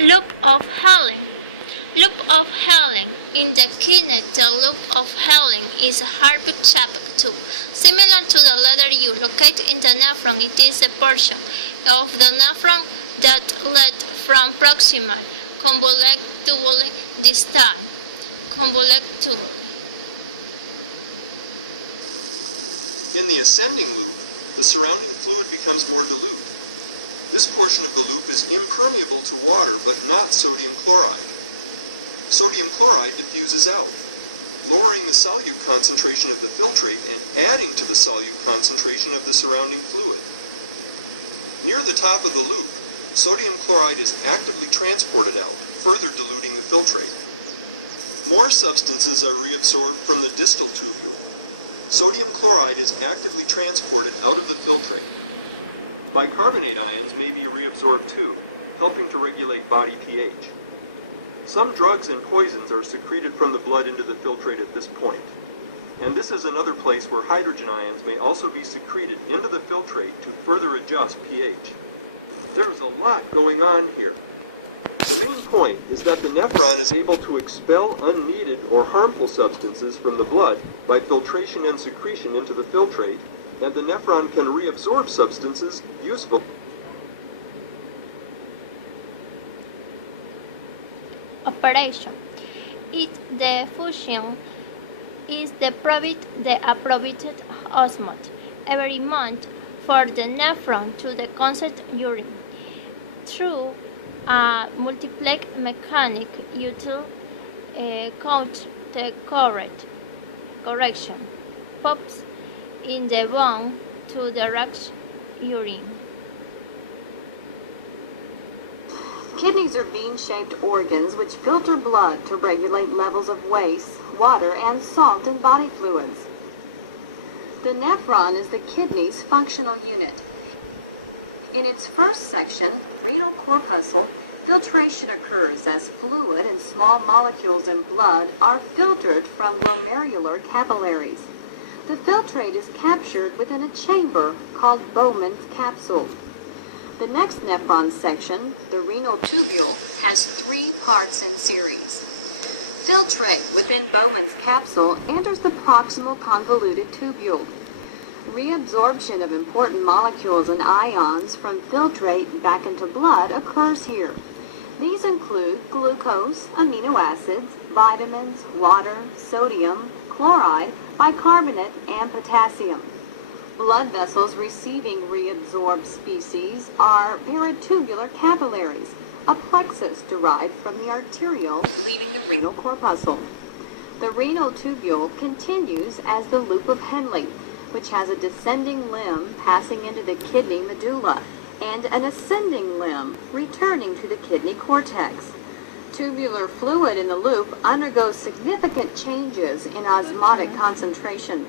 Loop of Helen. Loop of Helen. In the kidney, the loop of Helen is a heart-shaped tube. Similar to the letter U located in the nephron, it is a portion of the nephron that led from proximal convolucule distal convolucule. In the ascending loop, the surrounding fluid becomes more dilute. This portion of the loop is impermeable to water, but not sodium chloride. Sodium chloride diffuses out, lowering the solute concentration of the filtrate and adding to the solute concentration of the surrounding fluid. Near the top of the loop, sodium chloride is actively transported out, further diluting the filtrate. More substances are reabsorbed from the distal tubule. Sodium chloride is actively transported out of the filtrate. Bicarbonate ions may be reabsorbed too, helping to regulate body pH. Some drugs and poisons are secreted from the blood into the filtrate at this point. And this is another place where hydrogen ions may also be secreted into the filtrate to further adjust pH. There's a lot going on here. The main point is that the nephron is able to expel unneeded or harmful substances from the blood by filtration and secretion into the filtrate, and the nephron can reabsorb substances useful. Operation. The fusion is the approved osmote every month for the nephron to the consent urine through a multiplex mechanic util coach the correction pops in the bone to direct urine. Kidneys are bean-shaped organs which filter blood to regulate levels of waste, water, and salt in body fluids. The nephron is the kidney's functional unit. In its first section, renal corpuscle, filtration occurs as fluid and small molecules in blood are filtered from glomerular capillaries. The filtrate is captured within a chamber called Bowman's capsule. The next nephron section, the renal tubule, has 3 parts in series. Filtrate within Bowman's capsule enters the proximal convoluted tubule. Reabsorption of important molecules and ions from filtrate back into blood occurs here. These include glucose, amino acids, vitamins, water, sodium, chloride, bicarbonate, and potassium. Blood vessels receiving reabsorbed species are peritubular capillaries, a plexus derived from the arteriole leaving the renal corpuscle. The renal tubule continues as the loop of Henle, which has a descending limb passing into the kidney medulla and an ascending limb returning to the kidney cortex. Tubular fluid in the loop undergoes significant changes in osmotic concentration.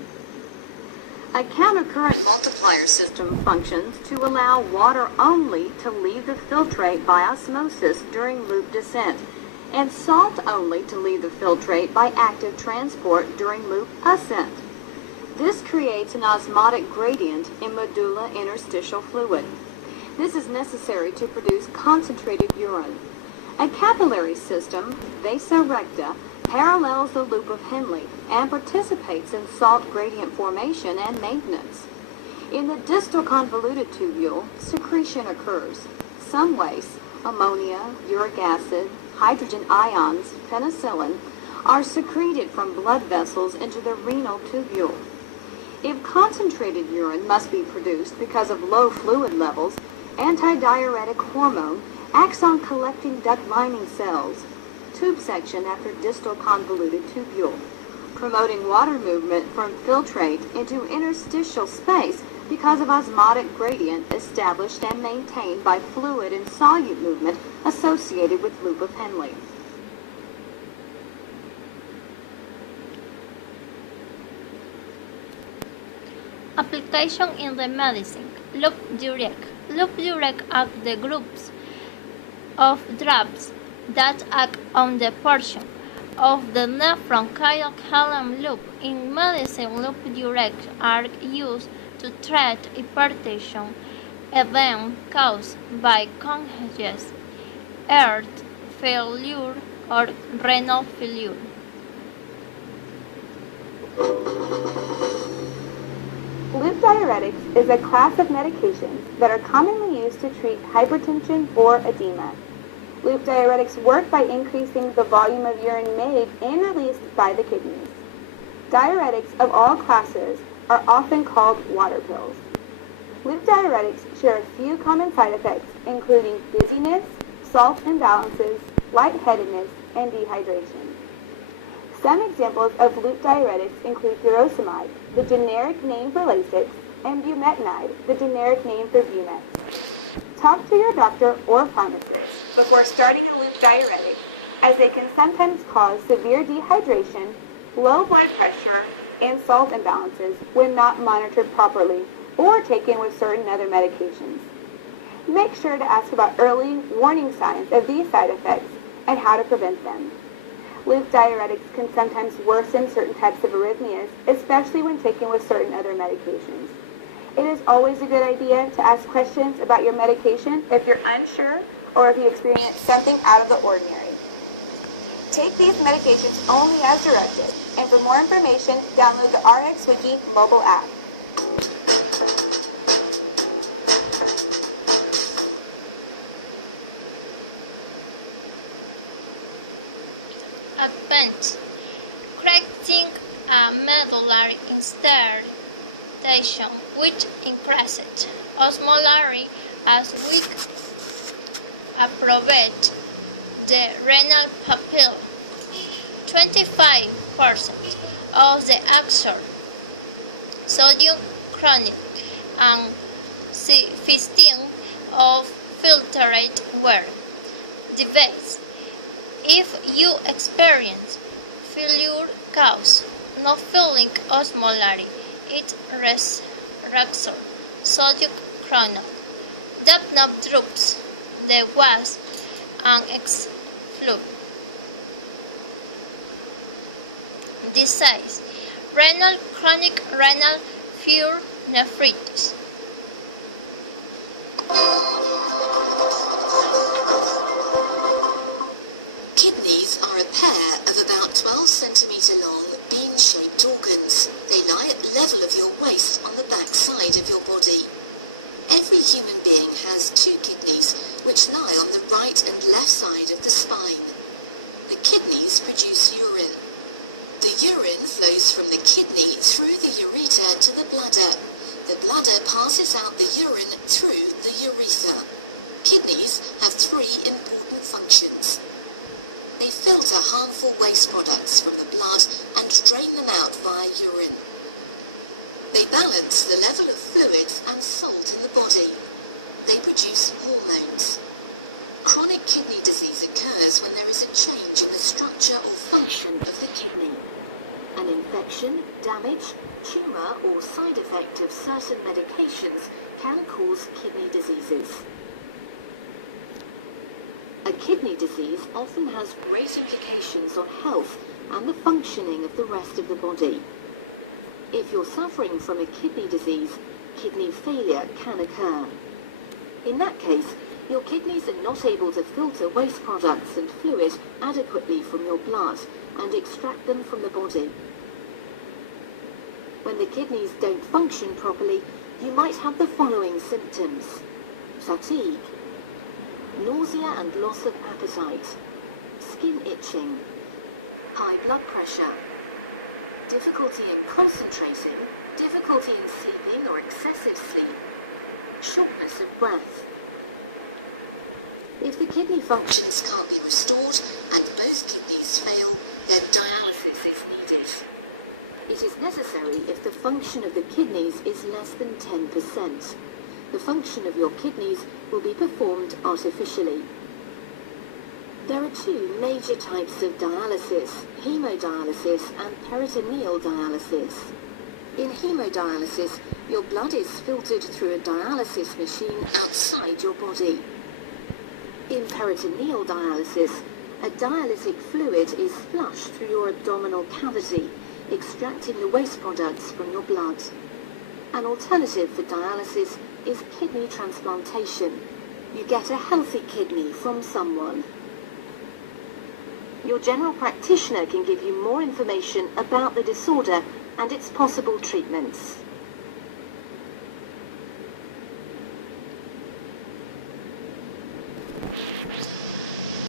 A countercurrent multiplier system functions to allow water only to leave the filtrate by osmosis during loop descent, and salt only to leave the filtrate by active transport during loop ascent. This creates an osmotic gradient in medulla interstitial fluid. This is necessary to produce concentrated urine. A capillary system, vasa recta, parallels the loop of Henle and participates in salt gradient formation and maintenance. In the distal convoluted tubule, secretion occurs. Some waste, ammonia, uric acid, hydrogen ions, penicillin, are secreted from blood vessels into the renal tubule. If concentrated urine must be produced because of low fluid levels, antidiuretic hormone acts on collecting duct lining cells, tube section after distal convoluted tubule, promoting water movement from filtrate into interstitial space because of osmotic gradient established and maintained by fluid and solute movement associated with loop of Henle. Application in the medicine. Loop diuretic. Loop diuretic are the groups of drugs that act on the portion of the nephron called Helen loop. In medicine, loop diuretics are used to treat hypertension, event caused by congestion heart failure, or renal failure. Loop diuretics is a class of medications that are commonly used to treat hypertension or edema. Loop diuretics work by increasing the volume of urine made and released by the kidneys. Diuretics of all classes are often called water pills. Loop diuretics share a few common side effects, including dizziness, salt imbalances, lightheadedness, and dehydration. Some examples of loop diuretics include furosemide, the generic name for Lasix, and bumetanide, the generic name for Bumex. Talk to your doctor or pharmacist before starting a loop diuretic, as they can sometimes cause severe dehydration, low blood pressure, and salt imbalances when not monitored properly or taken with certain other medications. Make sure to ask about early warning signs of these side effects and how to prevent them. Loop diuretics can sometimes worsen certain types of arrhythmias, especially when taken with certain other medications. It is always a good idea to ask questions about your medication if you're unsure or if you experience something out of the ordinary. Take these medications only as directed, and for more information, download the RxWiki mobile app. Advent. Correcting a medullary insertion which increased osmolarity as we approach the renal papilla. 25% of the absorbed sodium chloride and 15% of filtrate were devices. If you experience failure cause no filling osmolarity, it reacts sodium chloride, drops the was and exclude disease, chronic renal failure, nephritis. Kidneys are a pair of about 12 centimetre long, bean-shaped organs. They lie at the level of your waist on the back side of your body. Every human being has two kidneys, which lie on the right and left side of the spine. The kidneys produce urine. The urine flows from the kidney through the ureter to the bladder. The bladder passes out the urine through the urethra. Kidneys have three important functions. They filter harmful waste products from the blood and drain them out via urine. They balance the level of fluids and salt in the body. They produce hormones. Chronic kidney disease occurs when there is a change in the structure or function of the kidney. An infection, damage, tumour or side effect of certain medications can cause kidney diseases. A kidney disease often has great implications on health and the functioning of the rest of the body. If you're suffering from a kidney disease, kidney failure can occur. In that case, your kidneys are not able to filter waste products and fluid adequately from your blood and extract them from the body. When the kidneys don't function properly, you might have the following symptoms: fatigue, nausea and loss of appetite, skin itching, high blood pressure, difficulty in concentrating, difficulty in sleeping or excessive sleep, shortness of breath. If the kidney functions can't be restored and both kidneys fail, then dialysis is needed. It is necessary if the function of the kidneys is less than 10%. The function of your kidneys will be performed artificially. There are two major types of dialysis: hemodialysis and peritoneal dialysis. In hemodialysis, your blood is filtered through a dialysis machine outside your body. In peritoneal dialysis, a dialytic fluid is flushed through your abdominal cavity, extracting the waste products from your blood. An alternative for dialysis is kidney transplantation. You get a healthy kidney from someone. Your general practitioner can give you more information about the disorder and its possible treatments.